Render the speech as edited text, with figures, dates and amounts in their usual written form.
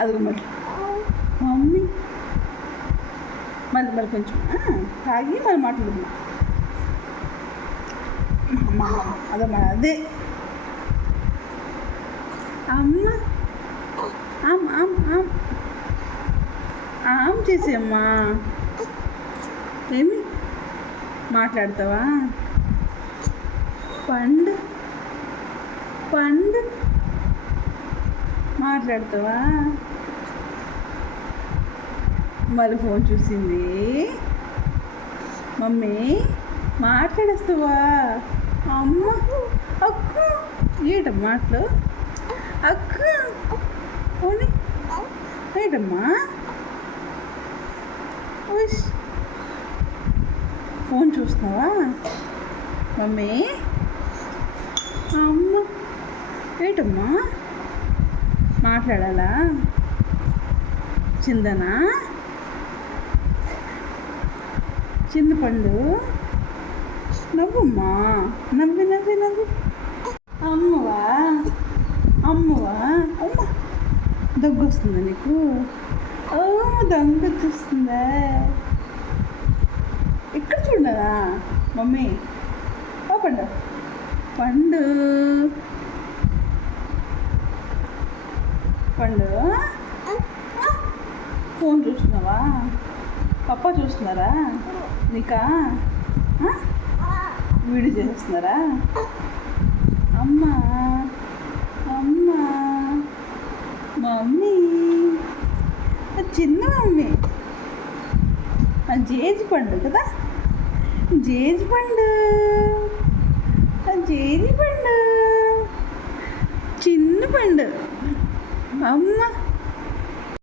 అది మరి మమ్మీ మళ్ళీ కొంచెం తాగి మళ్ళీ మాట్లాడుతున్నా అమ్మ అదే అమ్మ చేసేమ్మా ఏమి మాట్లాడతావా పండు మాట్లాడతావా మళ్ళీ ఫోన్ చూసింది మమ్మీ మాట్లాడేస్తావా అమ్మ అక్క ఏటమ్మా మాటలు అక్క పోనీ ఏటమ్మా ఫోన్ చూస్తున్నావా మమ్మీ అమ్మ ఏటమ్మా మాట్లాడాలా చిందనా చింతపండు నవ్వమ్మా నవ్వు అమ్మవా అమ్మ దగ్గు వస్తుందా నీకు దగ్గు వచ్చేస్తుందా ఇక్కడ చూడదా మమ్మీ పండు ఫోన్ చూస్తున్నావా పప్ప చూస్తున్నారా నీకా వీడియో చేస్తున్నారా అమ్మ మమ్మీ చిన్న మమ్మీ జేజి పండు కదా జేజి పండు చిన్న పండు అమ్మ